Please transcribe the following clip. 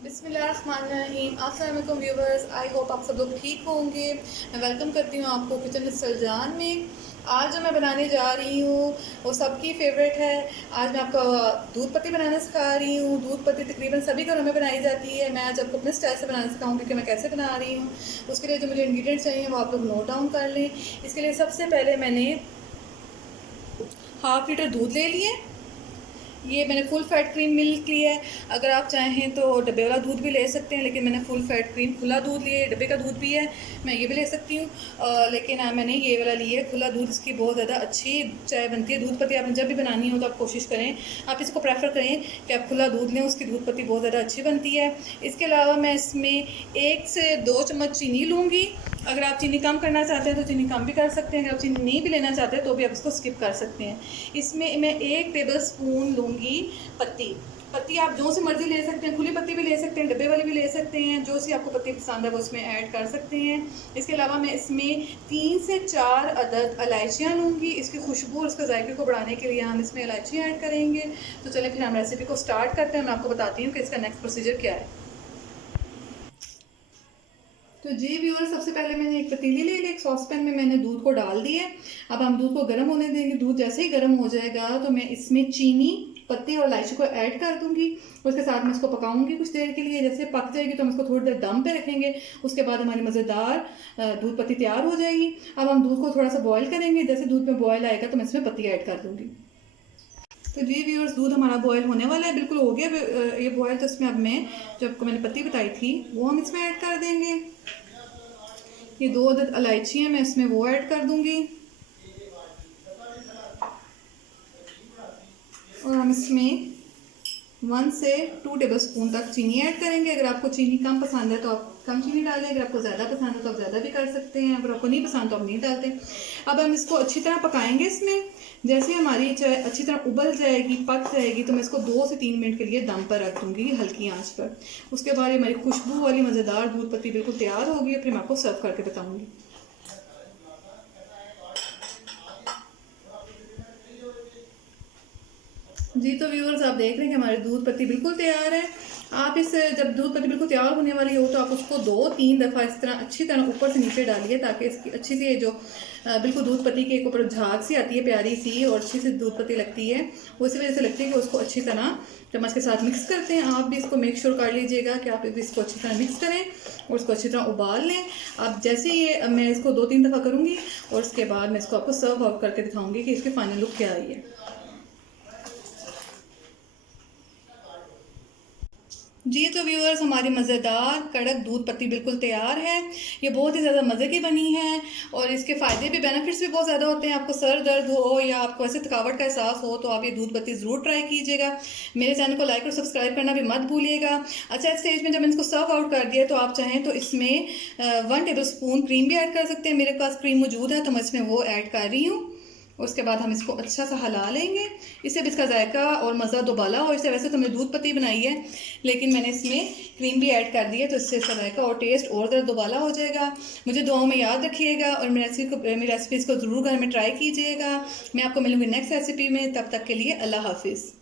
बिस्मिल्लाहिर्रहमानिर्रहीम। अस्सलाम वालेकुम व्यूवर्स, आई होप आप सब लोग ठीक होंगे। मैं वेलकम करती हूँ आपको किचन विद सलजान में। आज जो मैं बनाने जा रही हूँ वो सबकी फेवरेट है। आज मैं आपको दूध पत्ती बनाना सिखा रही हूँ। दूध पत्ती तकरीबन सभी घरों में बनाई जाती है। मैं आज आपको अपने स्टाइल से बनाना सिखाऊंगी कि मैं कैसे बना रही हूँ। उसके लिए जो मुझे इंग्रेडिएंट्स चाहिए वो आप लोग नोट डाउन कर लें। इसके लिए सबसे पहले मैंने हाफ़ लीटर दूध ले लिए। ये मैंने फुल फैट क्रीम मिल्क ली है। अगर आप चाहें तो डब्बे वाला दूध भी ले सकते हैं, लेकिन मैंने फुल फैट क्रीम खुला दूध लिए। डब्बे का दूध भी है, मैं ये भी ले सकती हूँ, लेकिन मैंने ये वाला लिया है खुला दूध। इसकी बहुत ज़्यादा अच्छी चाय बनती है। दूध पत्ती आपने जब भी बनानी हो तो आप कोशिश करें, आप इसको प्रेफर करें कि आप खुला दूध लें, उसकी दूध पत्ती बहुत ज़्यादा अच्छी बनती है। इसके अलावा मैं इसमें 1 से 2 चम्मच चीनी लूँगी। अगर आप चीनी कम करना चाहते हैं तो चीनी कम भी कर सकते हैं। अगर आप चीनी नहीं भी लेना चाहते हैं तो भी आप इसको स्किप कर सकते हैं। इसमें मैं 1 टेबल स्पून लूँगी पत्ती आप जो सी मर्ज़ी ले सकते हैं। खुली पत्ती भी ले सकते हैं, डब्बे वाली भी ले सकते हैं। जो सी आपको पत्ती पसंद है वो उसमें ऐड कर सकते हैं। इसके अलावा मैं इसमें 3 से 4 अदद इलायचियाँ लूँगी। इसकी खुशबू और उसके जायके को बढ़ाने के लिए हम इसमें इलायची ऐड करेंगे। तो चलें फिर हम रेसिपी को स्टार्ट करते हैं। मैं आपको बताती हूँ कि इसका नेक्स्ट प्रोसीजर क्या है। तो जी व्यूअर, सबसे पहले मैंने एक पतीली ले ली। एक सॉस पैन में मैंने दूध को डाल दिया। अब हम दूध को गर्म होने देंगे। दूध जैसे ही गर्म हो जाएगा तो मैं इसमें चीनी, पत्ती और इलायची को ऐड कर दूंगी। उसके साथ मैं इसको पकाऊंगी कुछ देर के लिए। जैसे पक जाएगी तो हम इसको थोड़ी देर दम पे रखेंगे। उसके बाद हमारी मज़ेदार दूध पत्ती तैयार हो जाएगी। अब हम दूध को थोड़ा सा बॉयल करेंगे। जैसे दूध में बॉयल आएगा तो मैं इसमें पत्ती ऐड कर दूंगी। तो जी व्यूअर्स, दूध हमारा बॉयल होने वाला है, बिल्कुल हो गया ये बॉयल। तो इसमें अब मैं जो आपको मैंने पत्ती बताई थी वो हम इसमें ऐड कर देंगे। ये 2 अदद इलायची है, मैं इसमें वो ऐड कर दूंगी। और हम इसमें 1 से 2 टेबल स्पून तक चीनी ऐड करेंगे। अगर आपको चीनी कम पसंद है तो आप कम चीनी डालें। अगर आपको ज़्यादा पसंद है तो आप ज़्यादा भी कर सकते हैं। अगर आपको नहीं पसंद तो आप नहीं डालते। अब हम इसको अच्छी तरह पकाएंगे। इसमें जैसे हमारी चाय अच्छी तरह उबल जाएगी, पक जाएगी, तो मैं इसको 2 से 3 मिनट के लिए दम पर रख दूँगी हल्की आंच पर। उसके बाद ये हमारी खुशबू वाली मज़ेदार दूध पत्ती बिल्कुल तैयार होगी। फिर मैं आपको सर्व करके बताऊँगी। जी तो व्यूअर्स, आप देख रहे हैं कि हमारी दूध पत्ती बिल्कुल तैयार है। आप इस जब दूध पत्ती बिल्कुल तैयार होने वाली हो तो आप उसको 2-3 दफ़ा इस तरह अच्छी तरह ऊपर से नीचे डालिए, ताकि इसकी अच्छी सी जो बिल्कुल दूध पत्ती के ऊपर झाग सी आती है प्यारी सी, और अच्छी सी दूध पत्ती लगती है। वो इसी वजह से लगती है कि उसको अच्छी तरह चम्मच के साथ मिक्स करते हैं। आप भी इसको मेक श्योर कर लीजिएगा कि आप इसको अच्छी तरह मिक्स करें और उसको अच्छी तरह उबाल लें। अब जैसे ये मैं इसको 2-3 दफ़ा करूँगी और उसके बाद मैं इसको आपको सर्व आउट करके दिखाऊँगी कि इसकी फाइनल लुक क्या आई है। जी तो व्यूअर्स, हमारी मज़ेदार कड़क दूध पत्ती बिल्कुल तैयार है। ये बहुत ही ज़्यादा मज़े की बनी है और इसके फ़ायदे भी, बेनिफिट्स भी बहुत ज़्यादा होते हैं। आपको सर दर्द हो या आपको ऐसे थकावट का एहसास हो तो आप ये दूध पत्ती ज़रूर ट्राई कीजिएगा। मेरे चैनल को लाइक और सब्सक्राइब करना भी मत भूलिएगा। अच्छा, इस स्टेज में जब मैंने इसको सर्व आउट कर दिया तो आप चाहें तो इसमें 1 टेबल स्पून क्रीम भी ऐड कर सकते हैं। मेरे पास क्रीम मौजूद है तो मैं इसमें वो ऐड कर रही हूँ। उसके बाद हम इसको अच्छा सा हिला लेंगे। इससे भी इसका जायका और मज़ा दोबाला हो। इससे वैसे तो मैंने दूध पत्ती बनाई है, लेकिन मैंने इसमें क्रीम भी ऐड कर दी है, तो इससे इसका जायका और टेस्ट और ज़्यादा दोबाला हो जाएगा। मुझे दुआओं में याद रखिएगा और मेरी रेसिपीज़ को ज़रूर घर में ट्राई कीजिएगा। मैं आपको मिलूँगी नेक्स्ट रेसिपी में। तब तक के लिए अल्लाह हाफिज़।